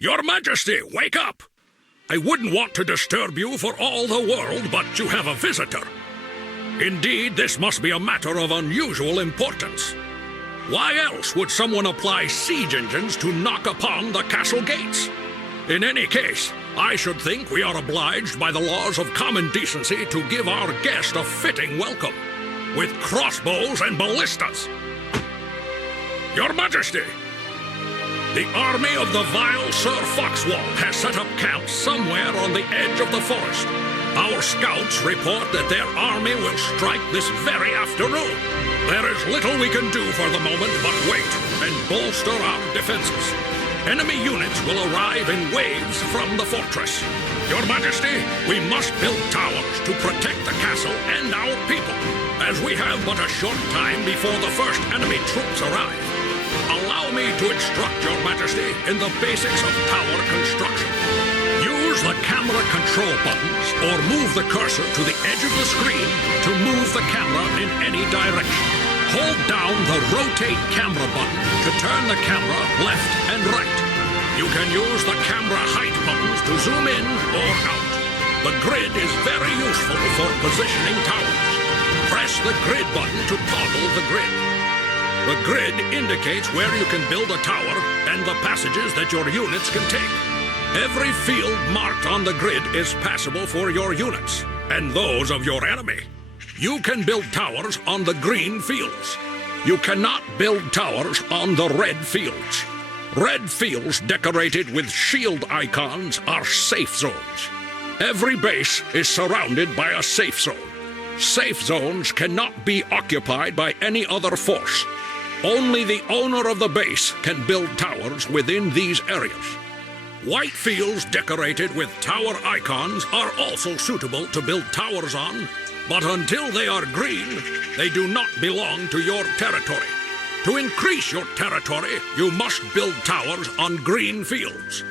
Your Majesty, wake up! I wouldn't want to disturb you for all the world, but you have a visitor. Indeed, this must be a matter of unusual importance. Why else would someone apply siege engines to knock upon the castle gates? In any case, I should think we are obliged by the laws of common decency to give our guest a fitting welcome, with crossbows and ballistas. Your Majesty, the army of the vile Sir Foxwall has set up camp somewhere on the edge of the forest. Our scouts report that their army will strike this very afternoon. There is little we can do for the moment but wait and bolster our defenses. Enemy units will arrive in waves from the fortress. Your Majesty, we must build towers to protect the castle and our people, as we have but a short time before the first enemy troops arrive. Allow me to instruct Your Majesty in the basics of tower construction. Use the camera control buttons or move the cursor to the edge of the screen to move the camera in any direction. Hold down the rotate camera button to turn the camera left and right. You can use the camera height buttons to zoom in or out. The grid is very useful for positioning towers. Press the grid button to toggle the grid. The grid indicates where you can build a tower and the passages that your units can take. Every field marked on the grid is passable for your units and those of your enemy. You can build towers on the green fields. You cannot build towers on the red fields. Red fields decorated with shield icons are safe zones. Every base is surrounded by a safe zone. Safe zones cannot be occupied by any other force. Only the owner of the base can build towers within these areas. White fields decorated with tower icons are also suitable to build towers on, but until they are green, they do not belong to your territory. To increase your territory, you must build towers on green fields.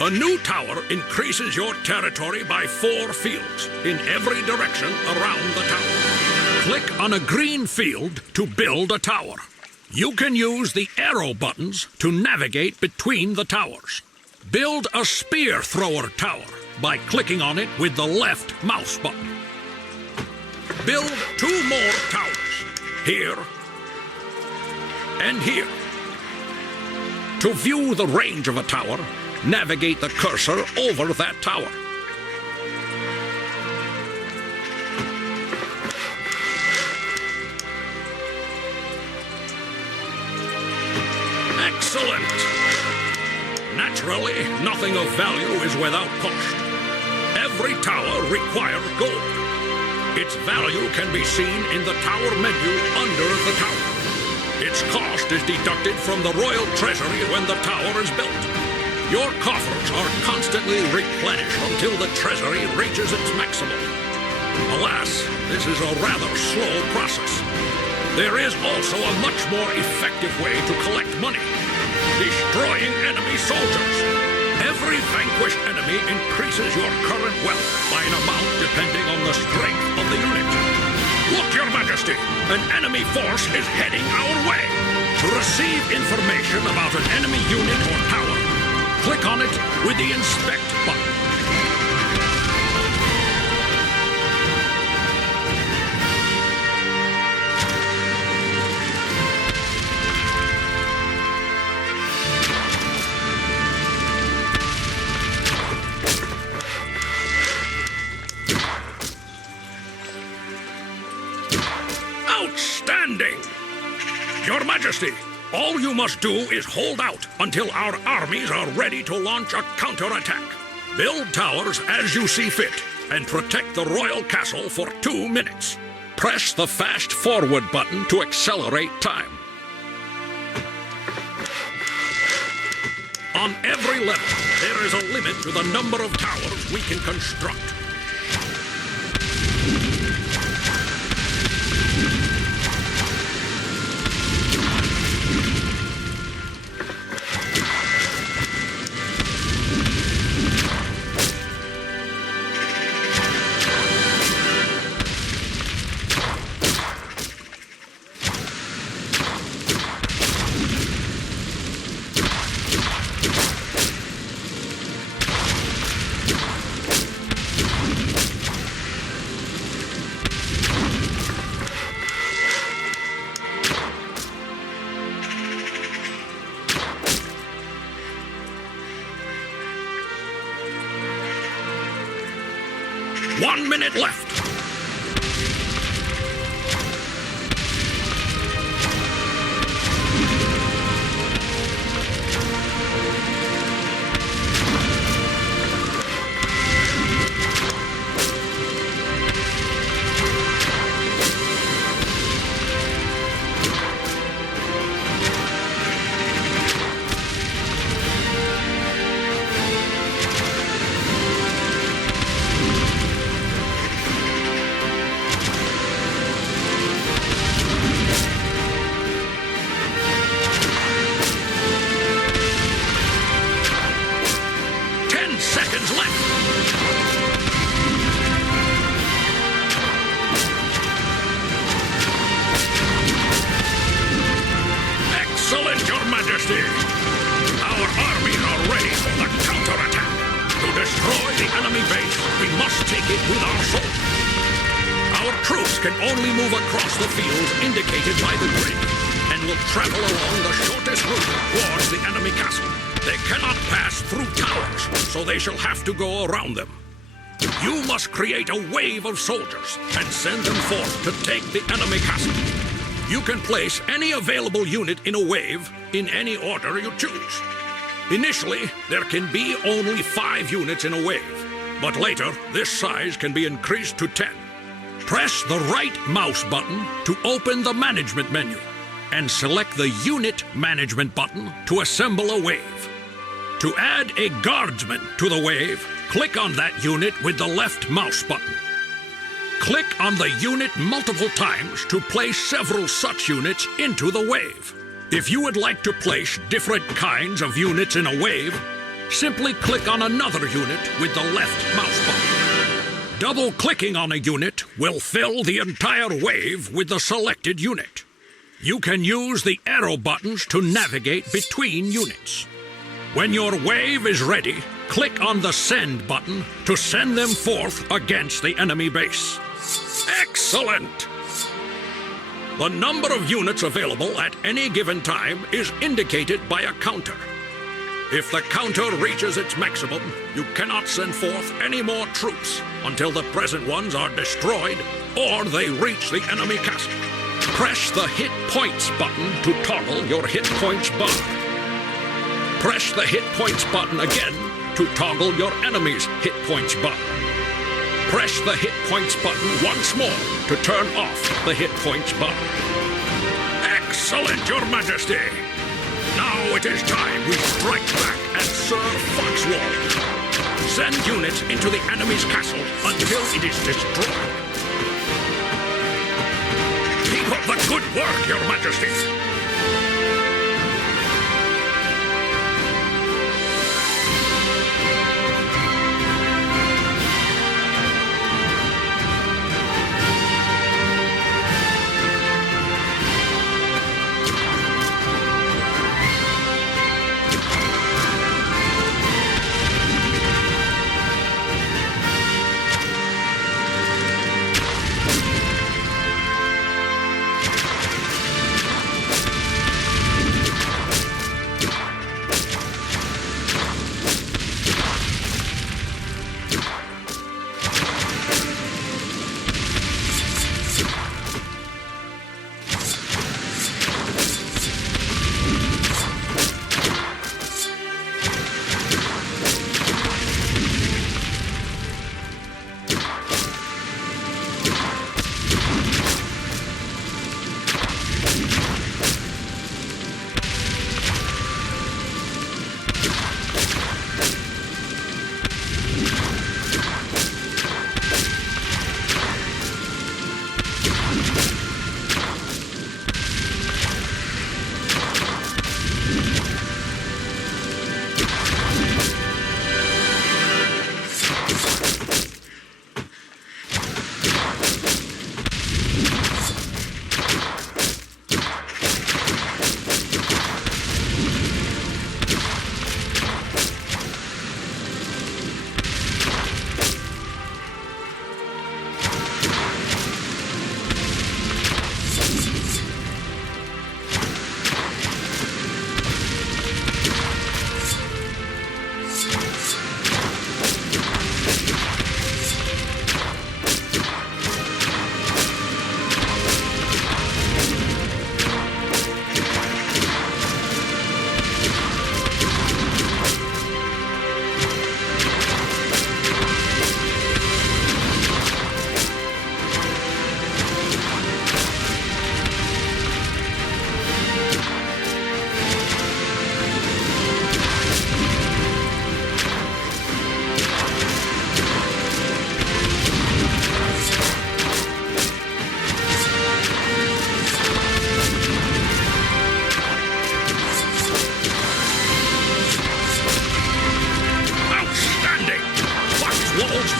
A new tower increases your territory by 4 fields in every direction around the tower. Click on a green field to build a tower. You can use the arrow buttons to navigate between the towers. Build a spear thrower tower by clicking on it with the left mouse button. Build 2 more towers, here and here. To view the range of a tower, navigate the cursor over that tower. Excellent! Naturally, nothing of value is without cost. Every tower requires gold. Its value can be seen in the tower menu under the tower. Its cost is deducted from the royal treasury when the tower is built. Your coffers are constantly replenished until the treasury reaches its maximum. Alas, this is a rather slow process. There is also a much more effective way to collect money: destroying enemy soldiers. Every vanquished enemy increases your current wealth by an amount depending on the strength of the unit. Look, Your Majesty, an enemy force is heading our way. To receive information about an enemy unit or tower, click on it with the Inspect button. Outstanding! Your Majesty, all you must do is hold out until our armies are ready to launch a counterattack. Build towers as you see fit and protect the royal castle for 2 minutes. Press the fast forward button to accelerate time. On every level, there is a limit to the number of towers we can construct. Majesty. Our armies are ready for the counterattack. To destroy the enemy base, we must take it with our soldiers. Our troops can only move across the fields indicated by the grid, and will travel along the shortest route towards the enemy castle. They cannot pass through towers, so they shall have to go around them. You must create a wave of soldiers and send them forth to take the enemy castle. You can place any available unit in a wave in any order you choose. Initially, there can be only 5 units in a wave, but later this size can be increased to 10. Press the right mouse button to open the management menu, and select the Unit Management button to assemble a wave. To add a guardsman to the wave, click on that unit with the left mouse button. Click on the unit multiple times to place several such units into the wave. If you would like to place different kinds of units in a wave, simply click on another unit with the left mouse button. Double-clicking on a unit will fill the entire wave with the selected unit. You can use the arrow buttons to navigate between units. When your wave is ready, click on the Send button to send them forth against the enemy base. Excellent! The number of units available at any given time is indicated by a counter. If the counter reaches its maximum, you cannot send forth any more troops until the present ones are destroyed or they reach the enemy castle. Press the Hit Points button to toggle your Hit Points bar. Press the Hit Points button again to toggle your enemy's Hit Points bar. Press the Hit Points button once more to turn off the Hit Points bar. Excellent, Your Majesty! Now it is time we strike back and serve Foxwall. Send units into the enemy's castle until it is destroyed. Keep up the good work, Your Majesty!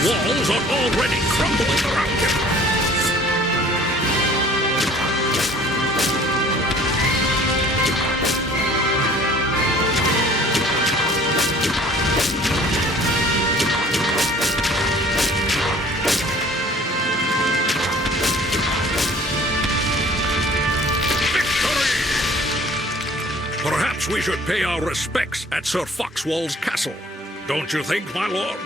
walls are already crumbling around him. we should pay our respects at Sir Foxwall's castle. Don't you think, my lord?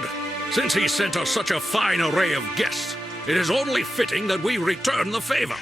Since he sent us such a fine array of guests, it is only fitting that we return the favor.